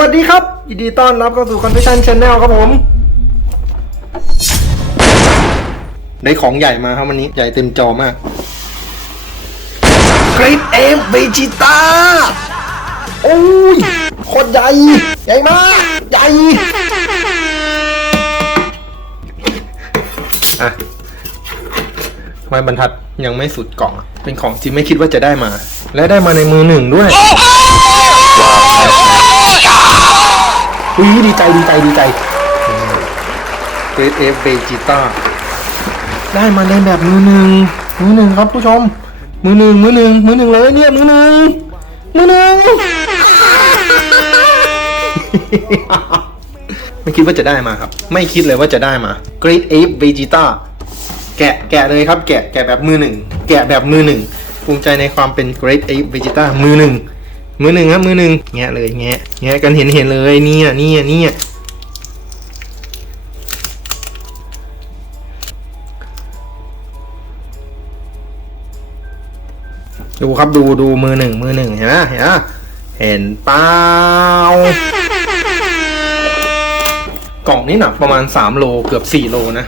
สวัสดีครับ ยินดีต้อนรับเข้าสู่ Confession Channel ครับผม ได้ของใหญ่มาครับวันนี้ ใหญ่เต็มจอมาก Great Ape Vegeta โอ้ยโคตรใหญ่ ใหญ่มาก ใหญ่ อะทำไมบรรทัดยังไม่สุดกล่องอะเป็นของที่ไม่คิดว่าจะได้มา และได้มาในมือหนึ่งด้วย อุ้ยดีใจดีใจดีใจเกรดเอฟเบจิต้าได้มาในแบบมือหนึ่งมือหนึ่งครับผู้ชม มือหนึ่งมือหนึ่งมือหนึ่งเลยเนี่ยมือหนึ่งมือหนึ่งไม่คิดว่าจะได้มาครับ ไม่คิดเลยว่าจะได้มา Great Ape Vegeta แกะแกะเลยครับ แกะแกะแบบมือหนึ่งแกะแบบมือหนึ่งภูมิใจในความเป็น Great Ape Vegeta มือหนึ่ง มือหนึ่งครับมือหนึ่งแงะเลยแงะแงะกันเห็นเห็นเลยเนี่ยเนี่ยเนี่ยดูครับดูดูมือหนึ่งมือหนึ่งเห็นไหมเห็นไหมเห็นเปล่ากล่องนี้หนักประมาณ 3 โลเกือบ 4 โลนะ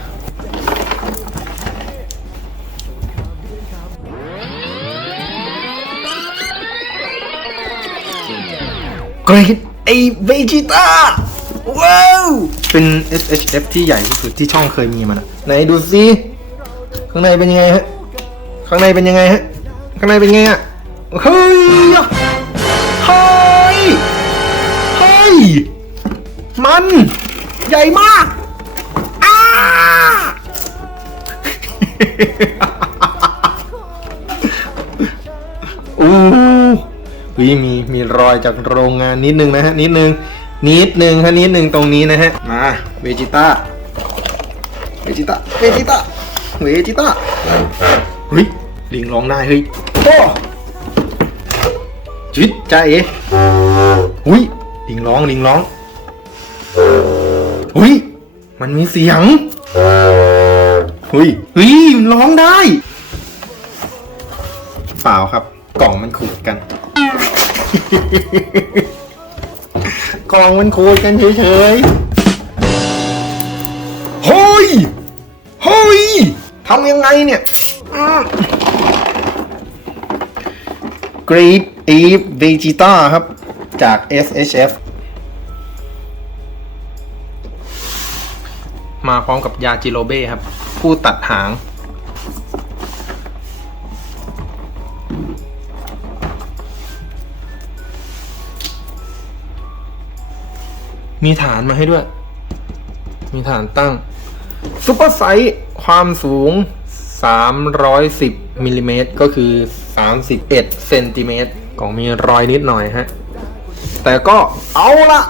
Great A Vegeta ว้าวเป็น SHF ที่ใหญ่ที่สุดที่ช่องเคยมีมานะไหนดูซิข้างในเป็นยังไงฮะข้างในเป็นยังไงฮะข้างในเป็นยังไงอะเฮ้ยเฮ้ยเฮ้ยมันใหญ่มากอ้าอู้ หูมีมีรอยจากโรงงานนิดนึงนะฮะนิดนึงนิดนึงฮะนิดนึงตรงนี้นะฮะมาเวจิต้าเวจิต้าเวจิต้าเวจิต้าเฮ้ยลิงร้องได้เฮ้ยโอ้จิตใจเอ๋หุยลิงร้องลิงร้องหุยมันมีเสียงหุยหุยมันร้องได้ เปล่าครับ กล่องมันขูดกัน กล่องมันขูดกันเฉยๆเฮ้ยเฮ้ยทำยังไงเนี่ยอืม Great Ape Vegeta ครับ จาก SHF มาพร้อมกับยาจิโรเบ้ครับ ผู้ตัดหาง มีฐานมาให้ด้วย มีฐานตั้งซุปเปอร์ไซส์ความสูง 310มิลลิเมตรก็คือ 31เซนติเมตรกล่องมีรอยนิดหน่อยฮะ แต่ก็เอาละ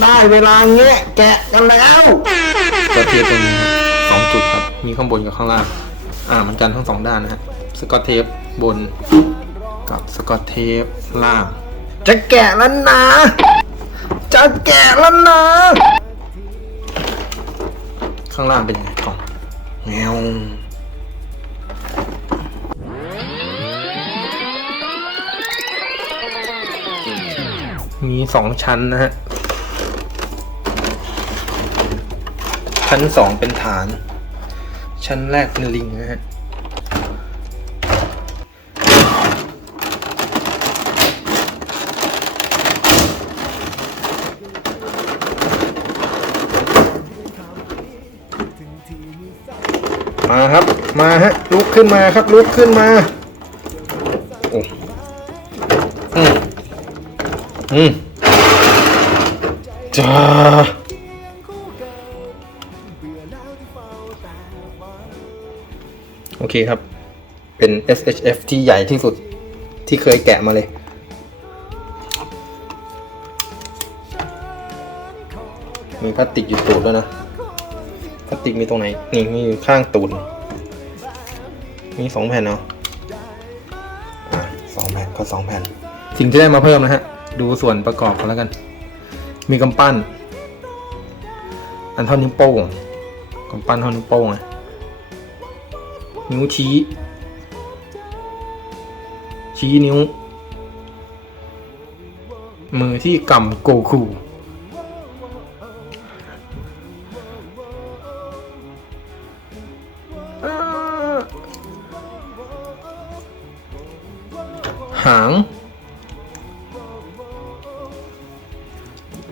ได้เวลาแงะแกะกันแล้วกระเทียมตรงนี้สองจุดครับ มีข้างบนกับข้างล่าง อ่ามันกันทั้งสองด้านนะฮะ สกอตเทปบน กับสกอตเทปล่าง จะแกะแล้วนะ แกะแล้วนะ ข้างล่างเป็นยังไงกล่องแงวมีสองชั้นนะฮะ ชั้นสองเป็นฐาน ชั้นแรกเป็นลิงนะฮะ มาครับ มาฮะ ลุกขึ้นมาครับ ลุกขึ้นมาโอ้ืมอืมจ้าโอเคครับ เป็น SHF ที่ใหญ่ที่สุดที่เคยแกะมาเลยมีพลาสติกอยู่ตูดแล้วยนะ สติกมีตรงไหน นี่มีอยู่ข้างตูดมีสองแผ่นเนาะอะสองแผ่นก็สองแผ่น สิ่งที่ได้มาเพิ่มนะฮะ ดูส่วนประกอบกันแล้วกัน มีกำปั้น อันเท่านิ้วโป้งกำปั้นเท่านิ้วโป้งอะนิ้วชี้ ชี้นิ้ว มือที่กำโกคู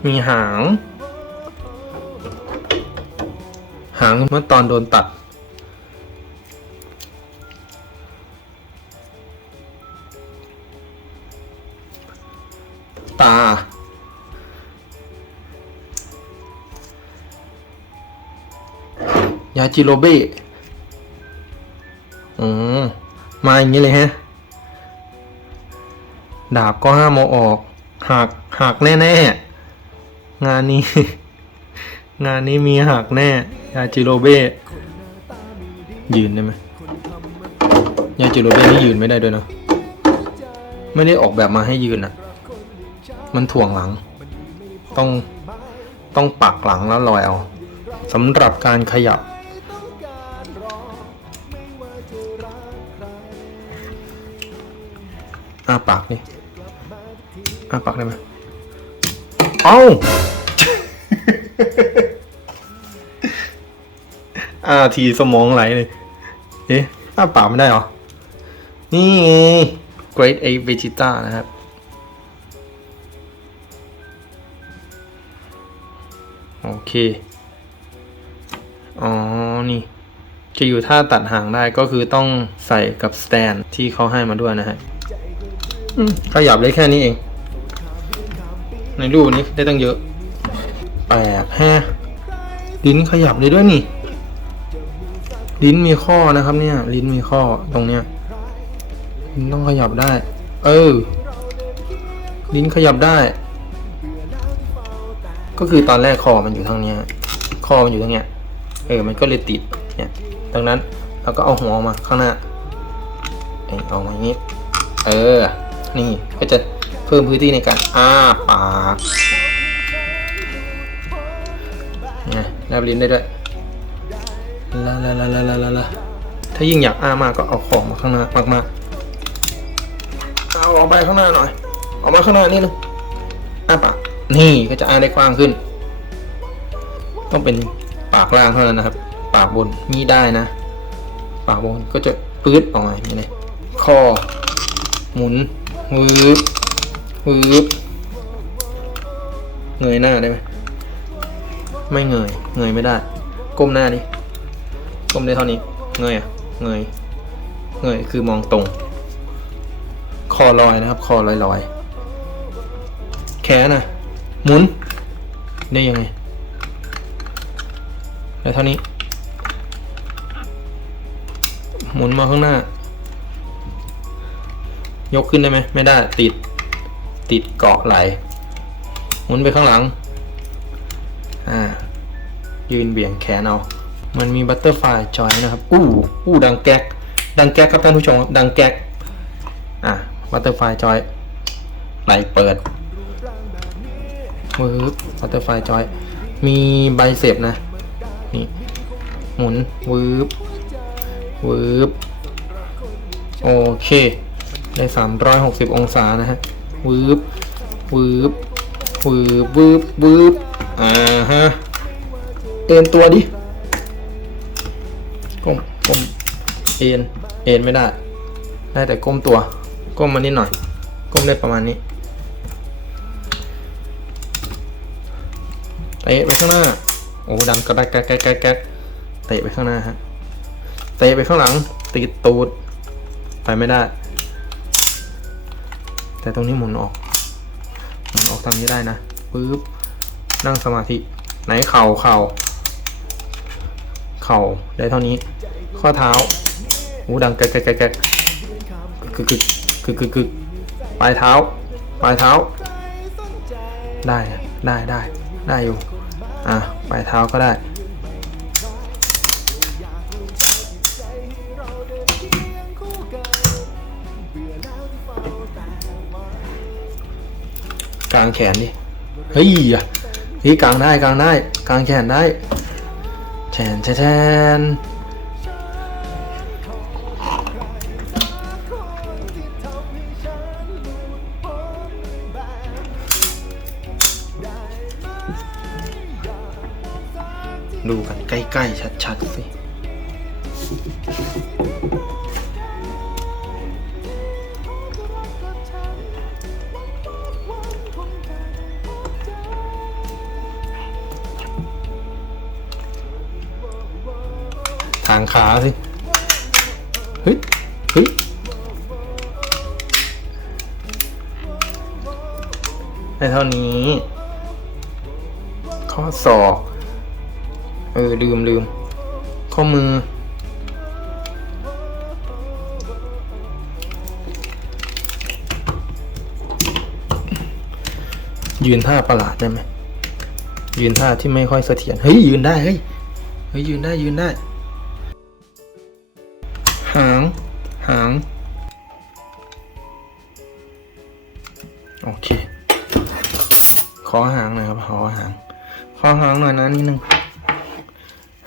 มีหาง หางเมื่อตอนโดนตัด ตา ยาจิโรเบะอืมมาอย่างนี้เลยฮะ ดาบก็ห้ามเอาออก หัก หักแน่ ๆ งานนี้ งานนี้มีหักแน่ยาจิโรเบะยืนได้ไหมยาจิโรเบะนี่ยืนไม่ได้ด้วยนะ ไม่ได้ออกแบบมาให้ยืนอะมันถ่วงหลัง ต้องต้องปักหลังแล้วลอยเอาสำหรับการขยับ อ้าปากนี่อ้าปากได้ไหม เอ้า อาทีสมองไหลเลย เอ๊ะอ้าปากไม่ได้เหรอ นี่ไง Great A Vegeta นะครับ โอเค อ๋อ นี่ จะอยู่ท่าตัดหางได้ก็คือต้องใส่กับสแตนที่เขาให้มาด้วยนะฮะขยับได้แค่นี้เอง ในรูปนี้ได้ตั้งเยอะแปลกแฮะลิ้นขยับได้ด้วยนี่ ลิ้นมีข้อนะครับเนี่ย ลิ้นมีข้อตรงเนี้ยลิ้นต้องขยับได้ เออ ลิ้นขยับได้ ก็คือตอนแรกคอมันอยู่ทางเนี้ยคอมันอยู่ตรงเนี้ย เออ มันก็เลยติด เนี่ยดังนั้นเราก็เอาหัวออกมาข้างหน้า เออเอามาอย่างนี้ เออ นี่ก็จะ พิ่มพื้นที่ในการอ้าปากนี่ยแลบลิ้นได้ด้วยลาลาลาลาลาลาถ้ายิ่งอยากอ้ามากก็เอาของมาข้างหน้ามากมากๆเอาออกไปข้างหน้าหน่อยออกมาข้างหน้านิดนึงอ้าปากนี่ก็จะอ้าได้กว้างขึ้น ต้องเป็นปากล่างเท่านั้นนะครับ ปากบนนี่ได้นะ ปากบนก็จะปื๊ดออกมาอย่างนี้เลยคอหมุนวืบ วืบเงยหน้าได้ไหมไม่เงย เงยไม่ได้ ก้มหน้าดิก้มได้เท่านี้ เงยอะ เงย เงยคือมองตรง คอลอยนะครับ คอลอยลอยแขนน่ะหมุน ได้ยังไงได้เท่านี้ หมุนมาข้างหน้า ยกขึ้นได้ไหม ไม่ได้ ติด ติดเกาะไหลหมุนไปข้างหลังอ่ายืนเบี่ยงแขนเอา มันมีบัตเตอร์ไฟจอยนะครับ อู้อู้ดังแก๊ก ดังแก๊กครับท่านผู้ชม ดังแก๊ก อะบัตเตอร์ไฟจอย ไหลเปิดวืบบัตเตอร์ไฟจอย มีไบเซปนะ นี่ หมุนวืบวืบโอเค ได้ 360 องศานะฮะ วืบวืบวืบวืบวืบอ่าฮะเอ็นตัวดิก้มก้มเอ็นเอ็นไม่ได้ ได้แต่ก้มตัว ก้มมานิดหน่อย ก้มได้ประมาณนี้เตะไปข้างหน้า โอ้ดังกระแกกแกกแกกแกกแกกเตะไปข้างหน้าฮะ เตะไปข้างหลัง ติดตูด ไปไม่ได้ แต่ตรงนี้หมุนออกหมุนออกทางนี้ได้นะปึ๊บนั่งสมาธิไหนเข่าเข่าเข่าได้เท่านี้ ข้อเท้าหูดังแกกแกกแกกแกกกึกกึกกึกกึกกึกปลายเท้า ปลายเท้า ได้ได้ได้ได้อยู่อะปลายเท้าก็ได้ กลางแขนดิเฮ้ยนี่กลางได้กลางได้กลางแขนได้แชนแชนดูกันใกล้ ๆ ชัด ๆ สิางขาสิ เฮ้ย เฮ้ย ได้เท่านี้ ข้อศอก เออ ลืมลืม ข้อมือ ยืนท่าประหลาดได้ไหมยืนท่าที่ไม่ค่อยเสถียร เฮ้ย ยืนได้ เฮ้ย เฮ้ย ยืนได้ ยืนได้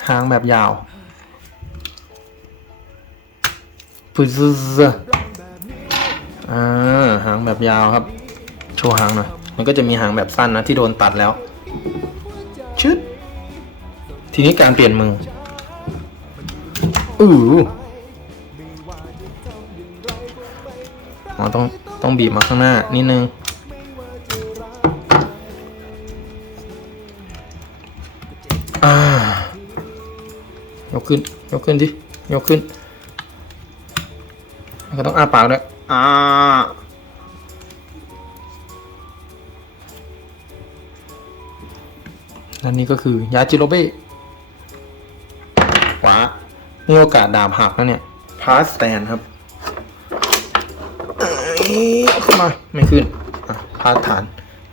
หางแบบยาวปึ๊ซอ่าหางแบบยาวครับ โชว์หางหน่อย มันก็จะมีหางแบบสั้นนะที่โดนตัดแล้ว ชึด ทีนี้การเปลี่ยนมืออืออ๋อต้องต้องบีบมาข้างหน้านิดนึง ยกขึ้น ยกขึ้นดิ ยกขึ้นแล้วก็ต้องอ้าปากด้วยอ่าและนี่ก็คือยาจิโรเบ้ขวามีโอกาสดาบหักแล้วเนี่ย พาสแตนครับเอ้ยเอาขึ้นมา ไม่ขึ้น อะ พาสฐาน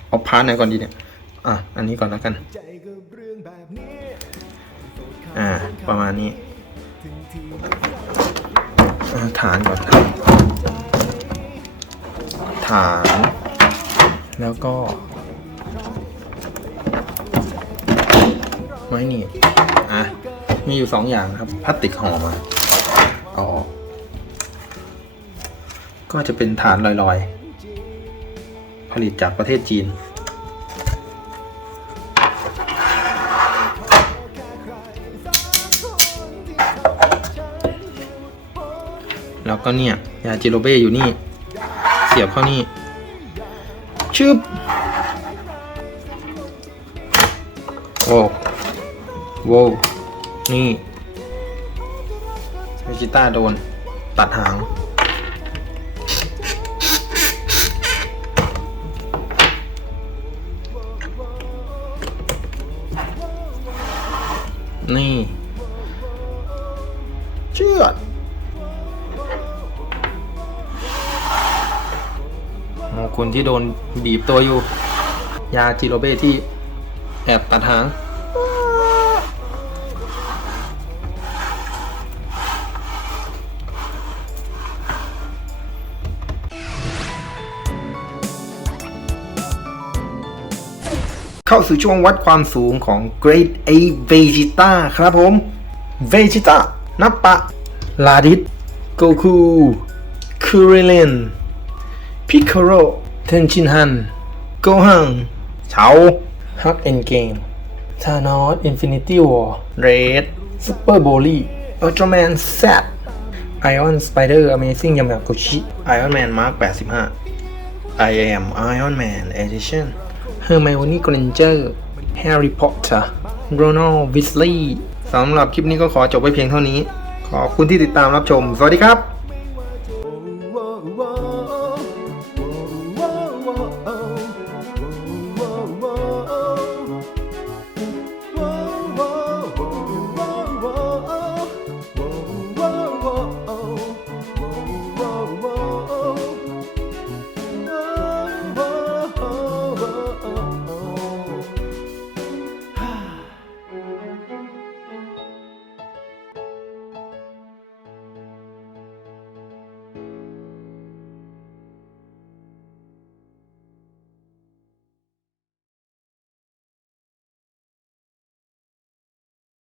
เอาพาสไหนก่อนดีเนี่ย อะ อันนี้ก่อนแล้วกัน อ่า ประมาณนี้ฐานก่อนครับฐาน แล้วก็ ไม้หนีบอะ มีอยู่สองอย่างครับ พลาสติกห่อมาเอาออก ก็จะเป็นฐานลอยๆ ผลิตจากประเทศจีน ก็เนี่ยยาจิโรเบ้อยู่นี่ เสียบเข้านี่ชึบโอ้โว้นี่เวจิต้าโดน ตัดหาง คนที่โดนบีบตัวอยู่ ยาจิโรเบ้ที่แอบตัดหางเข้าสู่ช่วงวัดความสูงของ Grade A Vegeta ครับผม Vegeta นับปะ ลาดิสโกคูคูริเลนพิคโร เทนชินฮันโกฮังเฉาฮักเอ็นเกมธานอสอินฟินิตี้วอร์เรดซูเปอร์โบลี่อัลตร้าแมนแซดไอออนสไปเดอร์อเมซิ่งยามากุชิไอออนแมนมาร์ค85 I am Iron Man Edition Hermione Granger Harry Potter Ronald Weasley สำหรับคลิปนี้ก็ขอจบไว้เพียงเท่านี้ ขอบคุณที่ติดตามรับชม สวัสดีครับ